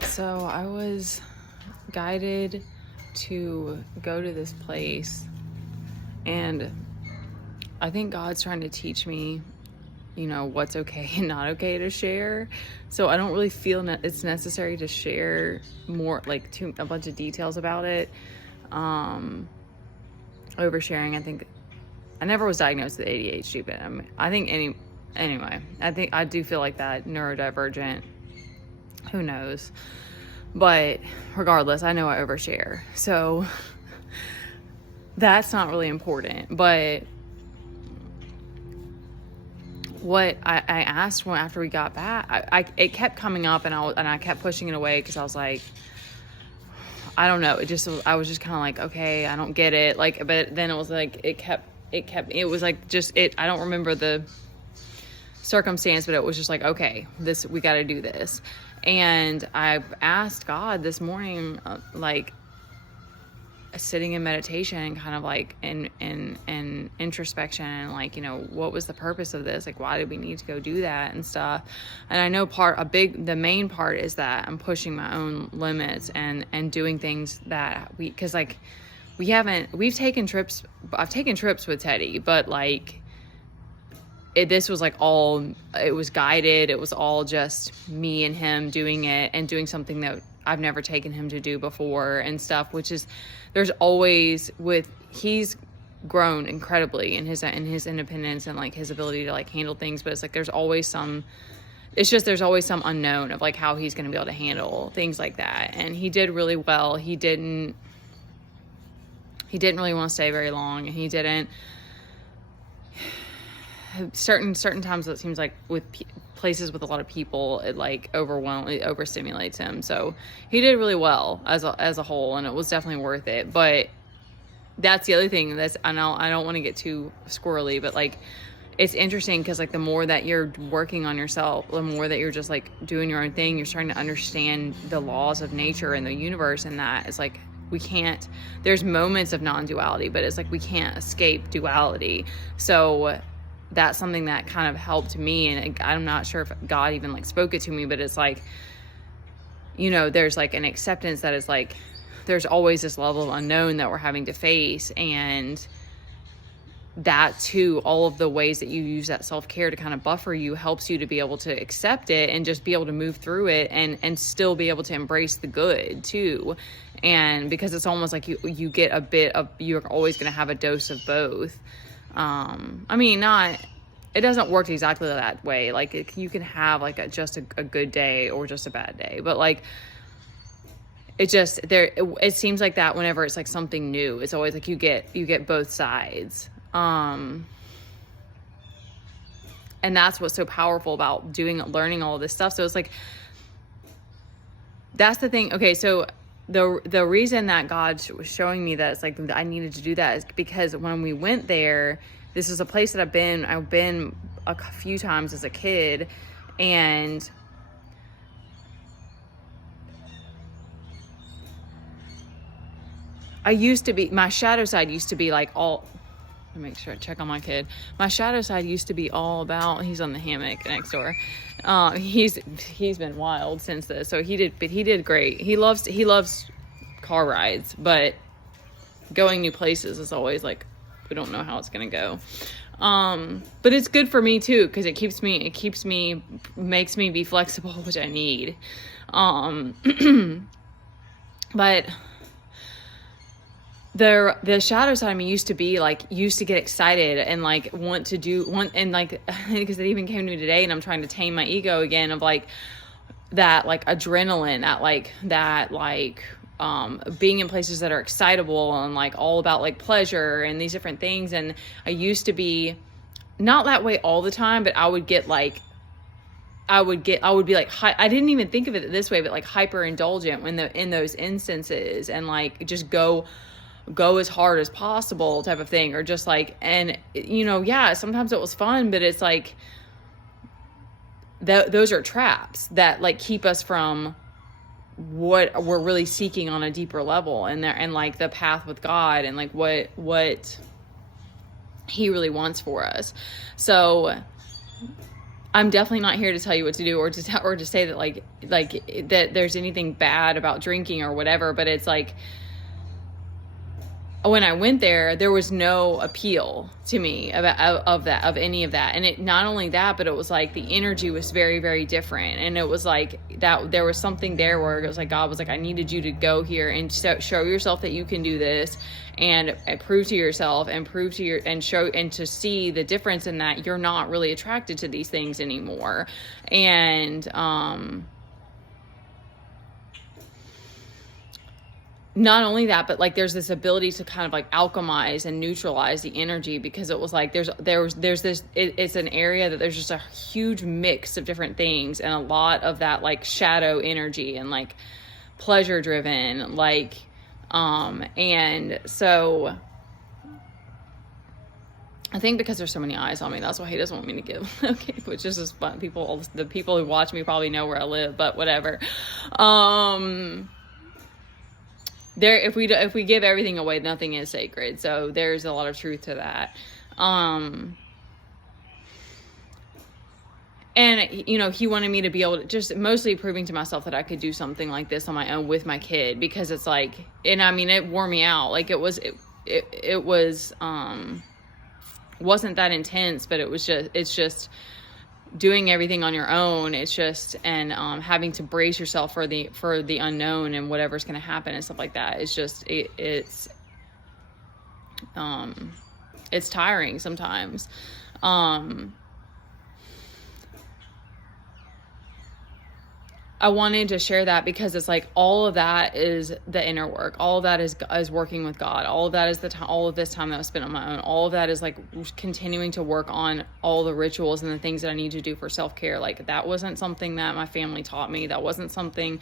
So I was guided to go to this place, and I think God's trying to teach me, what's okay and not okay to share. So I don't really feel it's necessary to share more, like a bunch of details about it. Oversharing, I think I never was diagnosed with ADHD, but anyway, I think I do feel like that neurodivergent. Who knows? But regardless, I know I overshare. So that's not really important. But what I asked after we got back, it kept coming up, and I kept pushing it away because I was like, I don't know. I was just kind of like, okay, I don't get it. Like, but then it was like, it was like I don't remember the circumstance, but it was just like, okay, we got to do this. And I asked God this morning, like sitting in meditation and kind of like in introspection, and like, what was the purpose of this? Like, why did we need to go do that and stuff? And I know the main part is that I'm pushing my own limits and doing things that because like we've taken trips. I've taken trips with Teddy, but like, this was like it was guided. It was all just me and him doing it and doing something that I've never taken him to do before and stuff, which is, he's grown incredibly in his independence and like his ability to like handle things. But it's like, there's always some unknown of like how he's going to be able to handle things like that. And he did really well. He didn't really want to stay very long, and he didn't. Certain times it seems like with places with a lot of people, it like overstimulates him. So he did really well as a whole, and it was definitely worth it. But that's the other thing I don't want to get too squirrely, but like, it's interesting because like the more that you're working on yourself, the more that you're just like doing your own thing, you're starting to understand the laws of nature and the universe, and that it's like, there's moments of non-duality, but it's like we can't escape duality. So that's something that kind of helped me, and I'm not sure if God even like spoke it to me, but it's like, there's like an acceptance that is like, there's always this level of unknown that we're having to face. And that too, all of the ways that you use that self-care to kind of buffer you helps you to be able to accept it and just be able to move through it and still be able to embrace the good too. And because it's almost like you get a bit of, you're always going to have a dose of both. It doesn't work exactly that way. Like you can have like just a good day or just a bad day, but like it seems like that whenever it's like something new, it's always like you get both sides. And that's what's so powerful about learning all of this stuff. So it's like, that's the thing. Okay. So the reason that God was showing me that it's like I needed to do that is because when we went there, this is a place that I've been a few times as a kid, and my shadow side used to be like all, let me make sure I check on my kid. My shadow side used to be all about, he's on the hammock next door. He's been wild since this. So he did great. He loves car rides, but going new places is always like, we don't know how it's going to go. But it's good for me too, because makes me be flexible, which I need. But the shadow side of me used to get excited and like want and like, because it even came to me today, and I'm trying to tame my ego again of like that, like adrenaline, being in places that are excitable and like all about like pleasure and these different things. And I used to be not that way all the time, but I would be like, I didn't even think of it this way, but like hyper indulgent in those instances, and like just go as hard as possible type of thing, or just like, and yeah, sometimes it was fun, but it's like those are traps that like keep us from what we're really seeking on a deeper level, and like the path with God, and like what he really wants for us. So I'm definitely not here to tell you what to do, or to say that like that there's anything bad about drinking or whatever, but it's like, when I went there was no appeal to me of any of that. And it, not only that, but it was like the energy was very, very different. And it was like that there was something there where it was like, God was like, I needed you to go here and show yourself that you can do this, and prove to yourself, and prove to show, and to see the difference in that you're not really attracted to these things anymore. And, not only that, but like there's this ability to kind of like alchemize and neutralize the energy, because it was like there's this, it's an area that there's just a huge mix of different things, and a lot of that like shadow energy and like pleasure driven, like and so I think because there's so many eyes on me, that's why he doesn't want me to give. Okay, which is just fun. The people who watch me probably know where I live, but whatever. There, if we give everything away, nothing is sacred. So there's a lot of truth to that. And, you know, he wanted me to be able to, just mostly proving to myself that I could do something like this on my own with my kid, because it's like, and I mean, it wore me out. Like it was, wasn't that intense, but it's just doing everything on your own. It's just, and having to brace yourself for the unknown and whatever's going to happen and stuff like that. It's just it's tiring sometimes. I wanted to share that because it's like all of that is the inner work. All of that is working with God. All of that is all of this time that I spent on my own. All of that is like continuing to work on all the rituals and the things that I need to do for self-care. Like that wasn't something that my family taught me. That wasn't something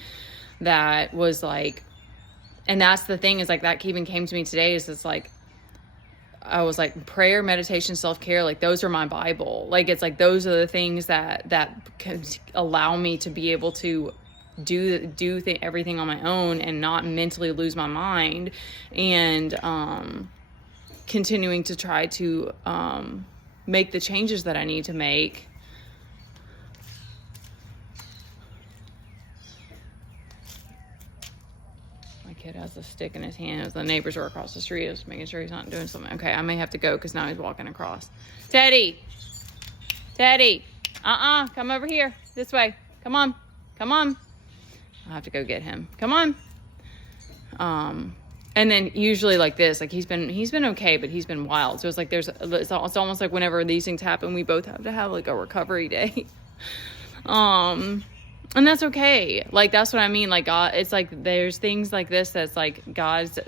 that was like, and that's the thing, is like that even came to me today, is it's like, I was like, prayer, meditation, self-care, like those are my Bible. Like, it's like, those are the things that can allow me to be able to do everything on my own and not mentally lose my mind, and continuing to try to make the changes that I need to make. Kid has a stick in his hand as the neighbors are across the street. Just making sure he's not doing something. Okay, I may have to go because now he's walking across. Teddy, come over here this way. Come on. I'll have to go get him. Come on. And then usually like this, like he's been okay, but he's been wild. So it's like it's almost like whenever these things happen, we both have to have like a recovery day. And that's okay. Like, that's what I mean. Like, God, it's like, there's things like this that's like there's,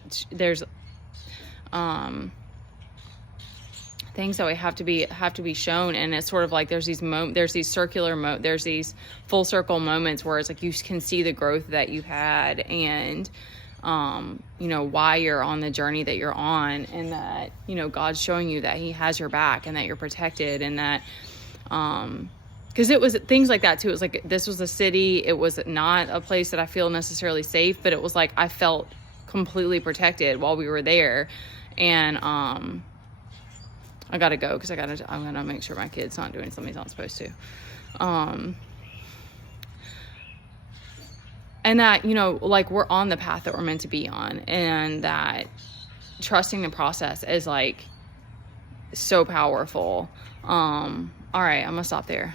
things that we have to be shown. And it's sort of like, there's these there's these full circle moments where it's like, you can see the growth that you've had, and, you know, why you're on the journey that you're on, and that, you know, God's showing you that he has your back and that you're protected, and that, because it was things like that too. It was like, this was a city. It was not a place that I feel necessarily safe, but it was like I felt completely protected while we were there. And I gotta go because I'm gonna make sure my kid's not doing something he's not supposed to. And that, you know, like, we're on the path that we're meant to be on, and that trusting the process is like so powerful. All right, I'm gonna stop there.